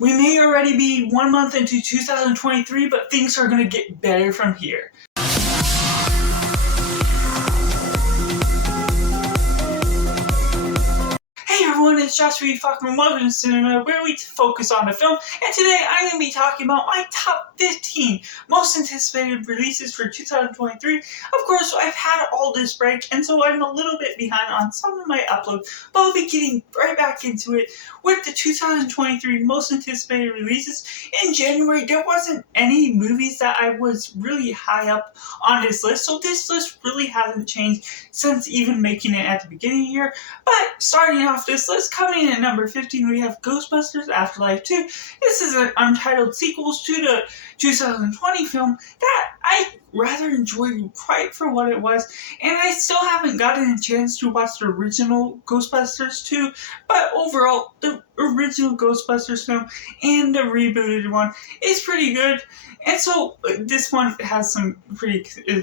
We may already be 1 month into 2023, but things are gonna get better from here. Hey everyone, it's Joshua fucking welcome to Cinema, where we focus on the film, and today I'm going to be talking about my top 15 most anticipated releases for 2023. Of course, I've had all this break, and so I'm a little bit behind on some of my uploads, but I'll be getting right back into it with the 2023 most anticipated releases. In January, there wasn't any movies that I was really high up on this list, so this list really hasn't changed since even making it at the beginning of the year. But starting off this list, coming in at number 15, we have Ghostbusters Afterlife 2. This is an untitled sequel to the 2020 film that I rather enjoyed quite for what it was, and I still haven't gotten a chance to watch the original Ghostbusters 2, but overall, the original Ghostbusters film and the rebooted one is pretty good. And so this one has some pretty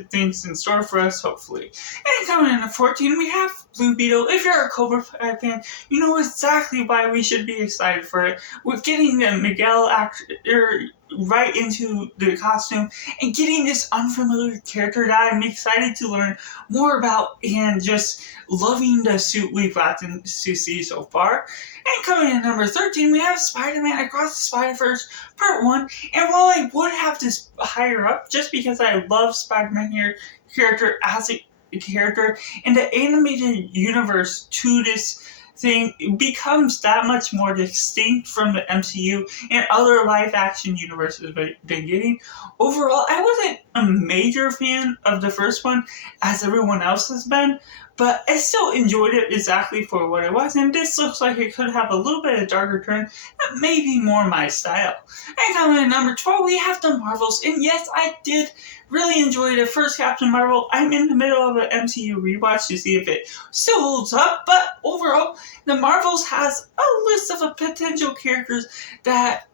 things in store for us, hopefully. And coming in at 14, we have Blue Beetle. If you're a Cobra Kai fan, you know exactly why we should be excited for it. We're getting the Miguel actor right into the costume and getting this unfamiliar character that I'm excited to learn more about and just loving the suit we've gotten to see so far. And coming in at number 13, we have SpiderMan Across the Spider-Verse Part 1. And while I would have this higher up just because I love Spider-Man character as a character in the animated universe to this thing becomes that much more distinct from the MCU and other live-action universes we've been getting. Overall, I wasn't a major fan of the first one, as everyone else has been, but I still enjoyed it exactly for what it was, and this looks like it could have a little bit of darker turn that may be more my style. And coming in at number 12, we have the Marvels, and yes, I did really enjoy the first Captain Marvel. I'm in the middle of an MCU rewatch to see if it still holds up, but overall, the Marvels has a list of potential characters that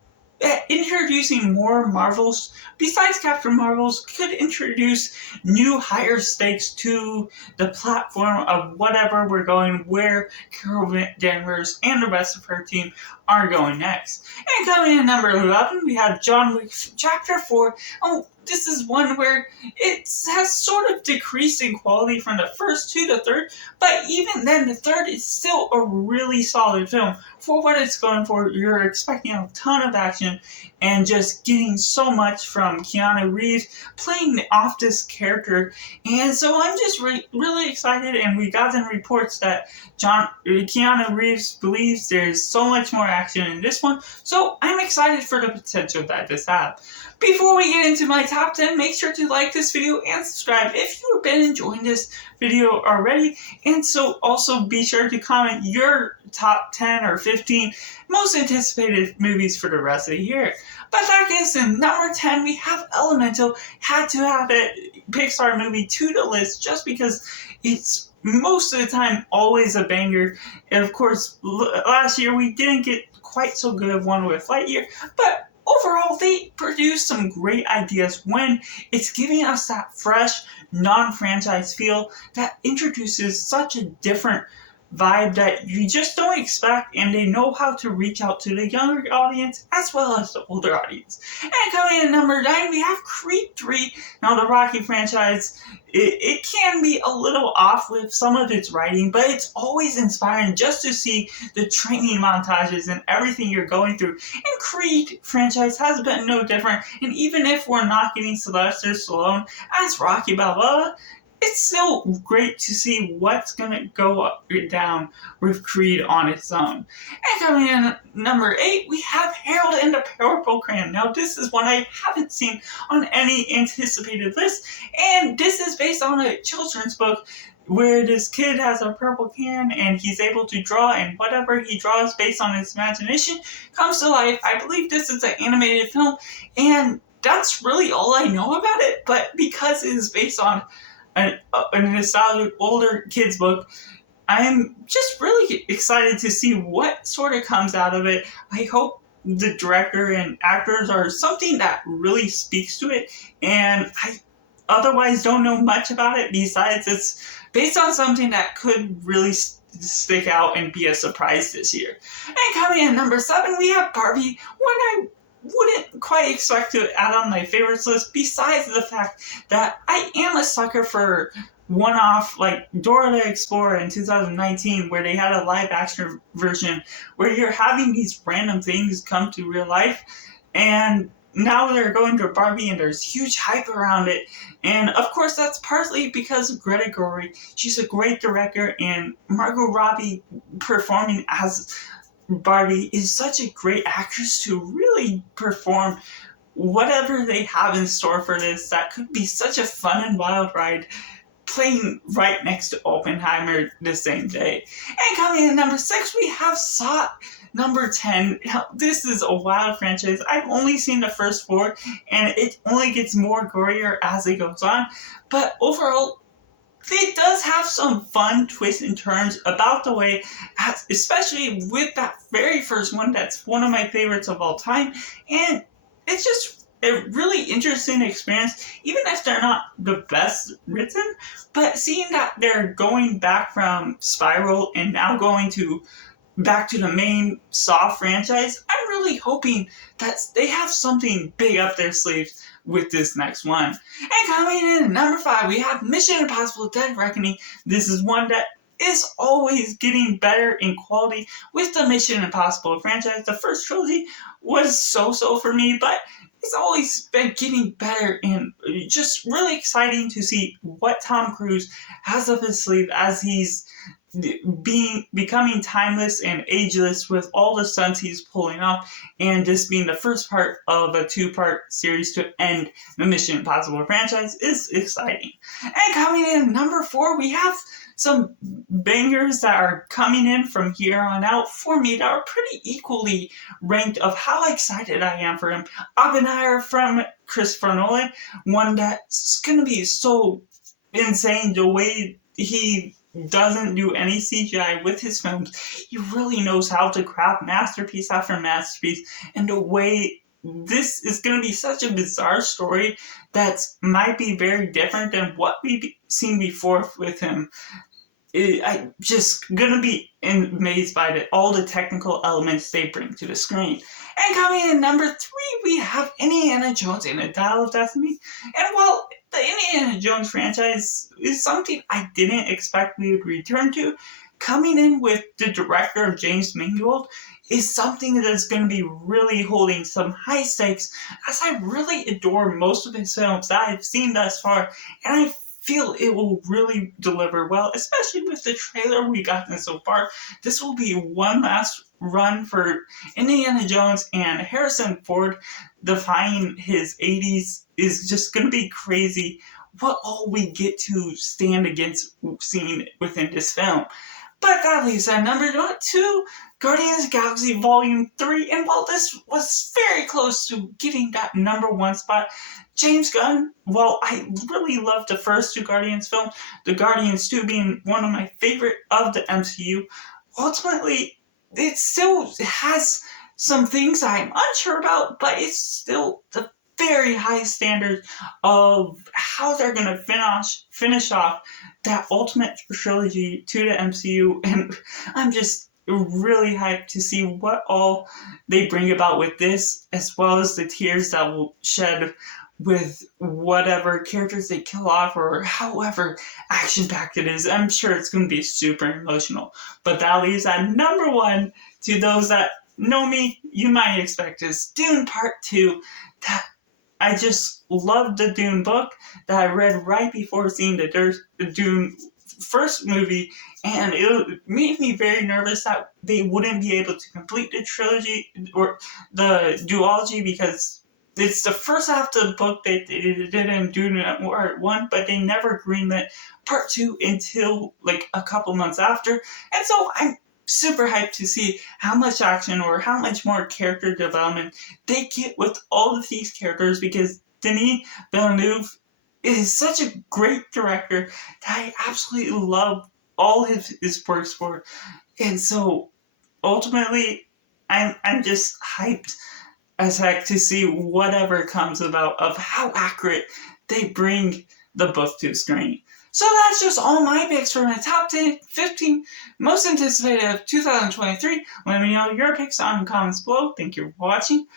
introducing more Marvels besides Captain Marvels could introduce new higher stakes to the platform of whatever we're going, where Carol Danvers and the rest of her team are going next. And coming in at number 11, we have John Wick Chapter 4. Oh, this is one where it has sort of decreased in quality from the first to the third, but even then, the third is still a really solid film. For what it's going for, you're expecting a ton of action and just getting so much from Keanu Reeves playing off this character. And so I'm just really excited, and we got some reports that Keanu Reeves believes there's so much more action in this one, so I'm excited for the potential that this has. Before we get into my top 10, make sure to like this video and subscribe if you've been enjoying this video already, and so also be sure to comment your top 10 or 15 most anticipated movies for the rest of the year. But that gets in number 10, we have Elemental. Had to have a Pixar movie to the list just because it's most of the time always a banger. And of course, last year we didn't get quite so good of one with Lightyear, but overall, they produce some great ideas when it's giving us that fresh, non-franchise feel that introduces such a different vibe that you just don't expect, and they know how to reach out to the younger audience as well as the older audience. And coming in at number 9, we have Creed 3. Now, the Rocky franchise, it can be a little off with some of its writing, but it's always inspiring just to see the training montages and everything you're going through. And Creed franchise has been no different, and even if we're not getting Sylvester Stallone as Rocky Balboa, it's still great to see what's going to go up or down with Creed on its own. And coming in at number 8, we have Harold and the Purple Crayon. Now, this is one I haven't seen on any anticipated list, and this is based on a children's book where this kid has a purple can and he's able to draw, and whatever he draws based on his imagination comes to life. I believe this is an animated film, and that's really all I know about it, but because it is based on a nostalgic older kids book, I'm just really excited to see what sort of comes out of it. I hope the director and actors are something that really speaks to it, and I otherwise don't know much about it besides it's based on something that could really stick out and be a surprise this year. And coming in number 7, we have Barbie, one I wouldn't quite expect to add on my favorites list, besides the fact that I am a sucker for one-off, like Dora the Explorer in 2019, where they had a live-action version where you're having these random things come to real life, and now they're going to Barbie and there's huge hype around it. And of course that's partly because of Greta Gerwig. She's a great director, and Margot Robbie performing as Barbie is such a great actress to really perform whatever they have in store for this. That could be such a fun and wild ride, playing right next to Oppenheimer the same day. And coming in number 6, we have Saw number 10. Now, this is a wild franchise. I've only seen the first 4, and it only gets more gorier as it goes on. But overall, it does have some fun twists and turns about the way, especially with that very first one, that's one of my favorites of all time. And it's just a really interesting experience, even if they're not the best written. But seeing that they're going back from Spiral and now going back to the main Saw franchise, I'm really hoping that they have something big up their sleeves with this next one. And coming in at number 5, we have Mission Impossible Dead Reckoning. This is one that is always getting better in quality with the Mission Impossible franchise. The first trilogy was so-so for me, but it's always been getting better, and just really exciting to see what Tom Cruise has up his sleeve as he's becoming timeless and ageless with all the stunts he's pulling off, and this being the first part of a 2-part series to end the Mission Impossible franchise is exciting. And coming in number 4, we have some bangers that are coming in from here on out for me that are pretty equally ranked of how excited I am for him. Oppenheimer from Christopher Nolan, one that's going to be so insane the way he doesn't do any CGI with his films. He really knows how to craft masterpiece after masterpiece, and the way this is going to be such a bizarre story that might be very different than what we've seen before with him. I'm just going to be amazed by all the technical elements they bring to the screen. And coming in number 3, we have Indiana Jones and the Dial of Destiny. And while the Indiana Jones franchise is something I didn't expect we would return to, coming in with the director of James Mangold is something that is going to be really holding some high stakes, as I really adore most of his films that I've seen thus far, and I feel it will really deliver well, especially with the trailer we gotten so far. This will be one last run for Indiana Jones, and Harrison Ford defying his 80s is just going to be crazy what all we get to stand against seeing within this film. But that leaves at number 2, Guardians of the Galaxy Volume 3, and while this was very close to getting that number 1 spot, James Gunn, while I really loved the first 2 Guardians films, the Guardians 2 being one of my favorite of the MCU, ultimately, it still has some things I'm unsure about, but it's still the very high standards of how they're going to finish off that ultimate trilogy to the MCU, and I'm just really hyped to see what all they bring about with this, as well as the tears that will shed with whatever characters they kill off or however action-packed it is. I'm sure it's going to be super emotional. But that leaves at number 1, to those that know me, you might expect is Dune Part 2. That I just loved the Dune book that I read right before seeing the Dune first movie, and it made me very nervous that they wouldn't be able to complete the trilogy or the duology, because it's the first half of the book that they didn't do Part 1, but they never greenlit Part 2 until like a couple months after. And so I'm super hyped to see how much action or how much more character development they get with all of these characters, because Denis Villeneuve is such a great director that I absolutely love all his works for. And so ultimately I'm just hyped as heck to see whatever comes about of how accurate they bring the book to the screen. So that's just all my picks for my top 10, 15 most anticipated of 2023. Let me know your picks on the comments below. Thank you for watching.